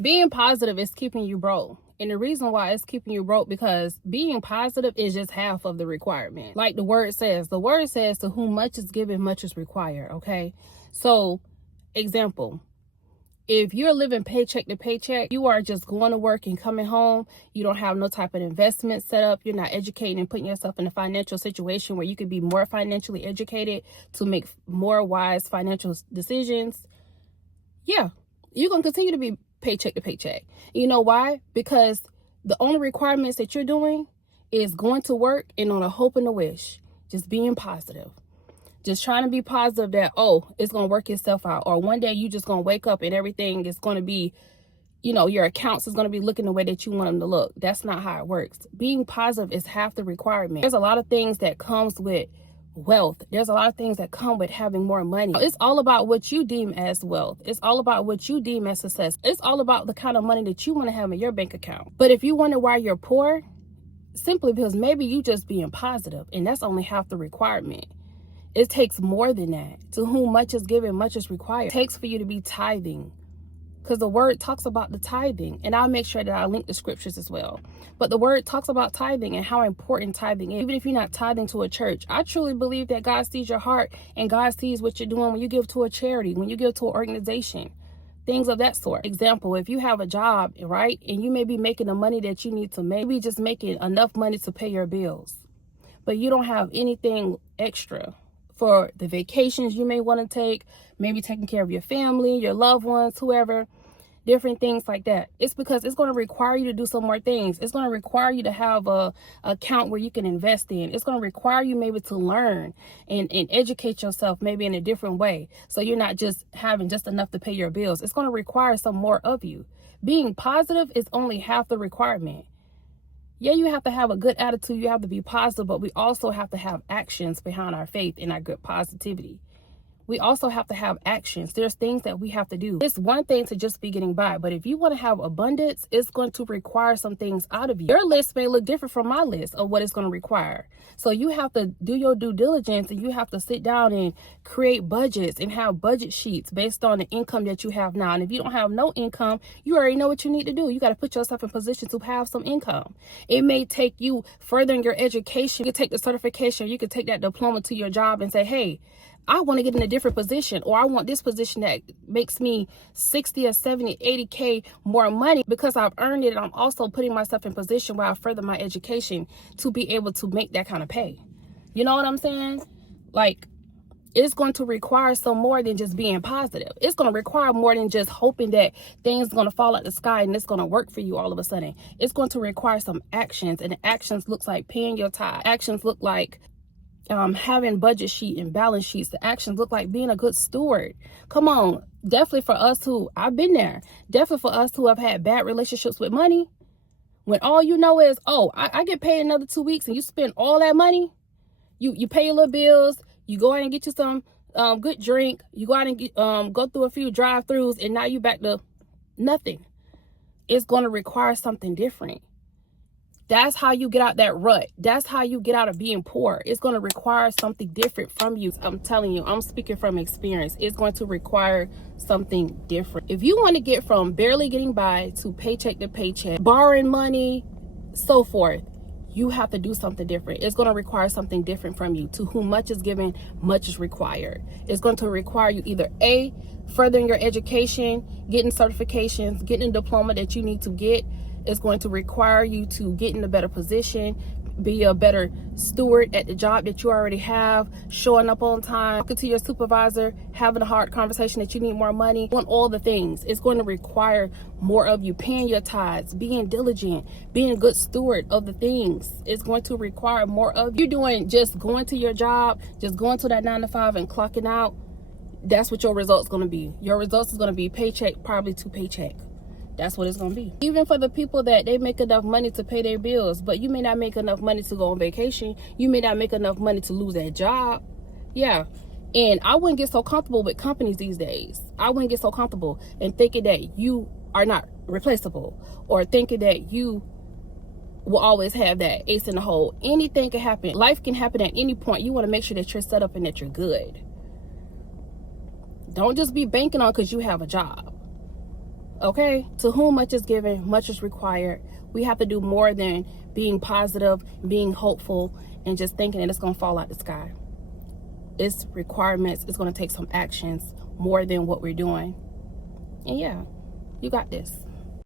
Being positive is keeping you broke. And the reason why it's keeping you broke, because being positive is just half of the requirement. Like the word says to whom much is given, much is required. Okay. So example, if you're living paycheck to paycheck, you are just going to work and coming home. You don't have no type of investment set up. You're not educating and putting yourself in a financial situation where you could be more financially educated to make more wise financial decisions. Yeah, you're going to continue to be paycheck to paycheck. You know why? Because the only requirements that you're doing is going to work and on a hope and a wish. Just being positive. Just trying to be positive that, oh, it's going to work itself out. Or one day you just going to wake up and everything is going to be, your accounts is going to be looking the way that you want them to look. That's not how it works. Being positive is half the requirement. There's a lot of things that comes with wealth. There's a lot of things that come with having more money. It's all about what you deem as wealth. It's all about what you deem as success. It's all about the kind of money that you want to have in your bank account. But if you wonder why you're poor, simply because maybe you just being positive, and that's only half the requirement. It takes more than that. To whom much is given, much is required. It takes for you to be tithing, because the word talks about the tithing, and I'll make sure that I link the scriptures as well. But the word talks about tithing and how important tithing is. Even if you're not tithing to a church, I truly believe that God sees your heart and God sees what you're doing when you give to a charity, when you give to an organization, things of that sort. Example, if you have a job, right, and you may be making the money that you need to make, maybe just making enough money to pay your bills, but you don't have anything extra for the vacations you may want to take, maybe taking care of your family, your loved ones, whoever, different things like that. It's because it's going to require you to do some more things. It's going to require you to have a account where you can invest in. It's going to require you maybe to learn and educate yourself maybe in a different way. So you're not just having just enough to pay your bills. It's going to require some more of you. Being positive is only half the requirement. Yeah, you have to have a good attitude. You have to be positive, but we also have to have actions behind our faith and our good positivity. We also have to have actions. There's things that we have to do. It's one thing to just be getting by, but if you want to have abundance, it's going to require some things out of you. Your list may look different from my list of what it's going to require. So you have to do your due diligence, and you have to sit down and create budgets and have budget sheets based on the income that you have now. And if you don't have no income, you already know what you need to do. You got to put yourself in position to have some income. It may take you furthering your education. You can take the certification. You can take that diploma to your job and say, hey, I want to get in a different position, or I want this position that makes me 60 or 70, 80K more money because I've earned it. And I'm also putting myself in position where I further my education to be able to make that kind of pay. You know what I'm saying? Like, it's going to require some more than just being positive. It's going to require more than just hoping that things are going to fall out the sky and it's going to work for you all of a sudden. It's going to require some actions, and the actions looks like paying your tithe. Actions look like having budget sheet and balance sheets. The actions look like being a good steward. Come on. Definitely for us who, I've been there. Definitely for us who have had bad relationships with money. When all you know is, oh, I get paid another 2 weeks, and you spend all that money. You pay your little bills. You go out and get you some good drink. You go out and get, go through a few drive-thrus, and now you back to nothing. It's going to require something different. That's how you get out that rut. That's how you get out of being poor. It's going to require something different from you. I'm telling you, I'm speaking from experience. It's going to require something different. If you want to get from barely getting by to paycheck, borrowing money, so forth, you have to do something different. It's going to require something different from you. To whom much is given, much is required. It's going to require you either A, furthering your education, getting certifications, getting a diploma that you need to get. It's going to require you to get in a better position, be a better steward at the job that you already have, showing up on time, talking to your supervisor, having a hard conversation that you need more money, doing all the things. It's going to require more of you, paying your tithes, being diligent, being a good steward of the things. It's going to require more of you. Doing just going to your job, just going to that 9 to 5 and clocking out. That's what your results going to be. Your results is going to be paycheck, probably to paycheck. That's what it's going to be. Even for the people that they make enough money to pay their bills, but you may not make enough money to go on vacation. You may not make enough money to lose that job. Yeah. And I wouldn't get so comfortable with companies these days. I wouldn't get so comfortable in thinking that you are not replaceable, or thinking that you will always have that ace in the hole. Anything can happen. Life can happen at any point. You want to make sure that you're set up and that you're good. Don't just be banking on because you have a job. Okay? To whom much is given, much is required. We have to do more than being positive, being hopeful, and just thinking that it's going to fall out the sky. It's requirements. It's going to take some actions more than what we're doing. And yeah, you got this.